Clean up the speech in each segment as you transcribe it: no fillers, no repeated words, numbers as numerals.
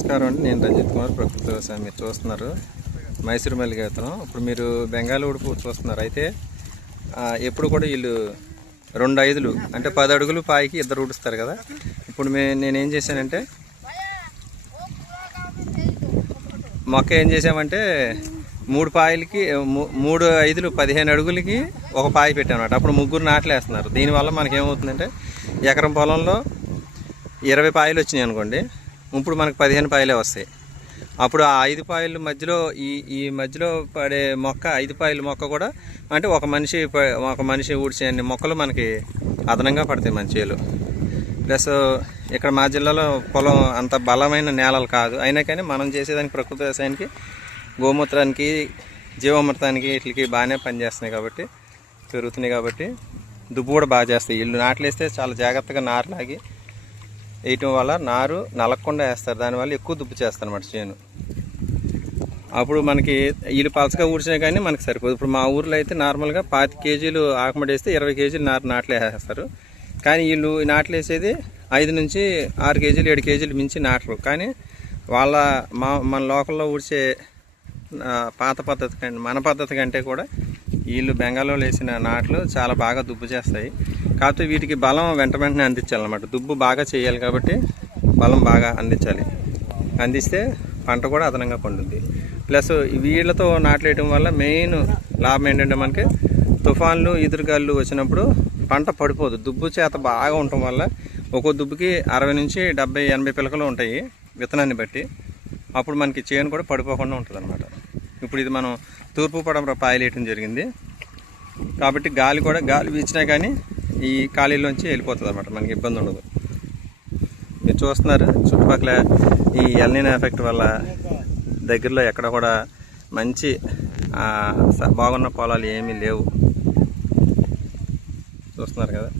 నమస్కారం అండి. నేను రంజిత్ కుమార్, ప్రకృతి వ్యవసాయం. మీరు చూస్తున్నారు మైసూరు మల్లిక విత్తనం. ఇప్పుడు మీరు బెంగాల్ ఉడుపు చూస్తున్నారు. అయితే ఎప్పుడు కూడా వీళ్ళు 2 ఐదులు అంటే 10 అడుగులు పాయికి ఇద్దరు ఉడుస్తారు కదా. ఇప్పుడు నేనేం చేశానంటే మొక్క ఏం చేసామంటే 3 పాయలకి 3 ఐదులు 15 అడుగులకి ఒక పాయి పెట్టామన్నమాట. అప్పుడు ముగ్గురు నాట్లు వేస్తున్నారు. దీనివల్ల మనకి ఏమవుతుందంటే ఎకరం పొలంలో 20 పాయలు వచ్చినాయి అనుకోండి, ఇప్పుడు మనకు 15 పాయలే వస్తాయి. అప్పుడు ఆ 5 పాయల మధ్యలో ఈ మధ్యలో పడే మొక్క 5 పాయల మొక్క కూడా అంటే ఒక మనిషి ఊడ్చే అన్ని మొక్కలు మనకి అదనంగా పడతాయి మన చేలు. ప్లస్ ఇక్కడ మా జిల్లాలో పొలం అంత బలమైన నేలలు కాదు, అయినా కానీ మనం చేసేదానికి ప్రకృతి వ్యవసాయానికి గోమూత్రానికి జీవామృతానికి వీటికి బాగానే పనిచేస్తున్నాయి కాబట్టి పెరుగుతున్నాయి. కాబట్టి దుబ్బు కూడా బాగా చేస్తాయి. ఇల్లు నాట్లేస్తే చాలా జాగ్రత్తగా నారు లాగి వేయటం వల్ల నారు నలగకుండా వేస్తారు. దానివల్ల ఎక్కువ దుబ్బు చేస్తారు అన్నమాట చేను. అప్పుడు మనకి వీళ్ళు పలసగా ఊడ్చినా కానీ మనకి సరిపోదు. ఇప్పుడు మా ఊర్లో అయితే నార్మల్గా 25 కేజీలు ఆకుమడి వేస్తే 20 కేజీలు నాట్లు వేసేస్తారు. కానీ వీళ్ళు నాట్లు వేసేది 5 నుంచి 6 కేజీలు 7 కేజీలు మించి నాట్లు. కానీ మన లోకల్లో ఊడ్చే పాత పద్ధతి కంటే మన పద్ధతి కంటే కూడా వీళ్ళు బెంగాల్లో వేసిన నాట్లు చాలా బాగా దుబ్బు చేస్తాయి. కాకపోతే వీటికి బలం వెంటనే అందించాలన్నమాట. దుబ్బు బాగా చేయాలి కాబట్టి బలం బాగా అందించాలి. అందిస్తే పంట కూడా అదనంగా పండుద్ది. ప్లస్ వీళ్ళతో నాట్లేయటం వల్ల మెయిన్ లాభం ఏంటంటే మనకి తుఫాన్లు ఎదురుగాళ్ళు వచ్చినప్పుడు పంట పడిపోదు. దుబ్బు చేత బాగా ఉండటం వల్ల ఒక్కో దుబ్బుకి 60 నుంచి 70, 80 పిలకలు ఉంటాయి విత్తనాన్ని బట్టి. అప్పుడు మనకి చేను కూడా పడిపోకుండా ఉంటుంది అన్నమాట. ఇప్పుడు ఇది మనం తూర్పు పడమర పాయలు వేయటం జరిగింది కాబట్టి గాలి వీచినా కానీ ఈ ఖాళీలోంచి వెళ్ళిపోతుంది అన్నమాట. మనకి ఇబ్బంది ఉండదు. మీరు చూస్తున్నారు చుట్టుపక్కల ఈ ఎల్నినో ఎఫెక్ట్ వల్ల దగ్గరలో ఎక్కడ కూడా మంచి బాగున్న పొలాలు ఏమీ లేవు. చూస్తున్నారు కదా.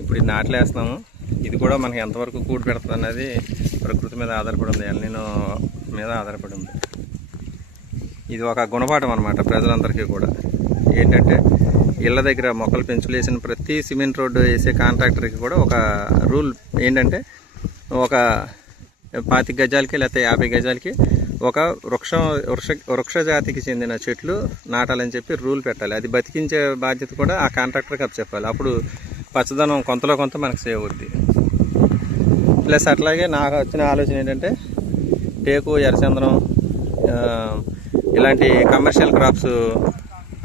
ఇప్పుడు ఇది నాట్లేస్తున్నాము. ఇది కూడా మనకి ఎంతవరకు కూడి పెడుతుంది అన్నది ప్రకృతి మీద ఆధారపడి ఉంది, ఎల్నినో మీద ఆధారపడి ఉంది. ఇది ఒక గుణపాఠం అన్నమాట ప్రజలందరికీ కూడా. ఏంటంటే ఇళ్ళ దగ్గర మొక్కలు పెంచులేసిన ప్రతి సిమెంట్ రోడ్డు వేసే కాంట్రాక్టర్కి కూడా ఒక రూల్ ఏంటంటే ఒక 25 గజాలకి లేకపోతే 50 గజాలకి ఒక వృక్ష జాతికి చెందిన చెట్లు నాటాలని చెప్పి రూల్ పెట్టాలి. అది బతికించే బాధ్యత కూడా ఆ కాంట్రాక్టర్కి చెప్పాలి. అప్పుడు పచ్చదనం కొంతలో కొంత మనకు సేవ్ అవుద్ది. ప్లస్ అట్లాగే నాకు వచ్చిన ఆలోచన ఏంటంటే టేకు, ఎర్రచందనం ఇలాంటి కమర్షియల్ క్రాప్స్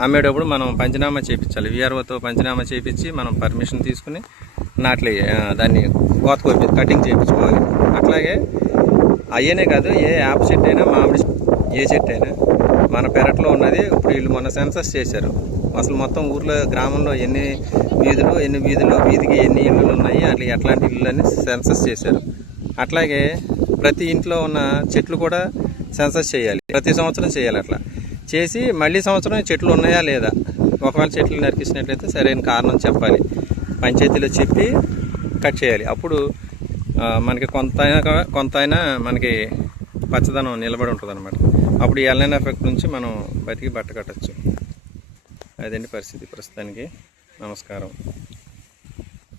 అమ్మేటప్పుడు మనం పంచనామా చేయించాలి. విఆర్ఓతో పంచనామా చేయించి మనం పర్మిషన్ తీసుకుని దాన్ని కటింగ్ చేయించుకోవాలి. అట్లాగే అయ్యేనే కాదు, ఏ యాప్ చెట్టు అయినా మామిడి ఏ చెట్టు అయినా మన పెరట్లో ఉన్నది. ఇప్పుడు వీళ్ళు మొన్న సెన్సస్ చేశారు. అసలు మొత్తం ఊర్లో గ్రామంలో ఎన్ని వీధుల్లో వీధికి ఎన్ని ఇళ్ళు ఉన్నాయి, అట్లా ఎట్లాంటి ఇళ్ళు అని సెన్సస్ చేశారు. అట్లాగే ప్రతి ఇంట్లో ఉన్న చెట్లు కూడా సెన్సస్ చేయాలి. ప్రతి సంవత్సరం చేయాలి. అట్లా చేసి మళ్ళీ సంవత్సరం చెట్లు ఉన్నాయా లేదా, ఒకవేళ చెట్లు నరికించినట్లయితే సరైన కారణం చెప్పాలి, పంచాయతీలో చెప్పి కట్ చేయాలి. అప్పుడు మనకి కొంతైనా మనకి పచ్చదనం నిలబడి ఉంటుంది అనమాట. అప్పుడు ఈ ఎల్నినో ఎఫెక్ట్ నుంచి మనం బతికి బట్ట కట్టచ్చు. అదండి పరిస్థితి ప్రస్తుతానికి. నమస్కారం.